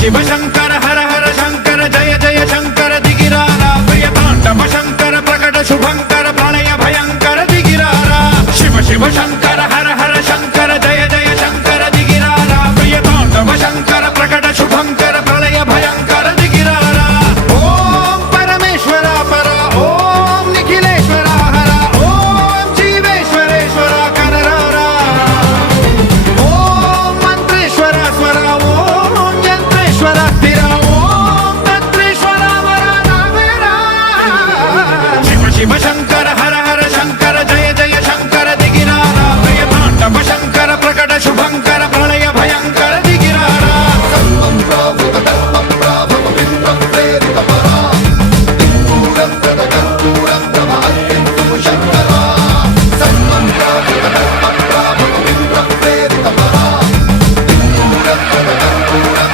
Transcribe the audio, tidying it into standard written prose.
शिव शंकर हर हर शंकर जय जय शंकर दिगिरारा प्रिय तांडव शंकर प्रकट शुभंकर प्रलय भयंकर दिगिरारा शिव शिव शंकर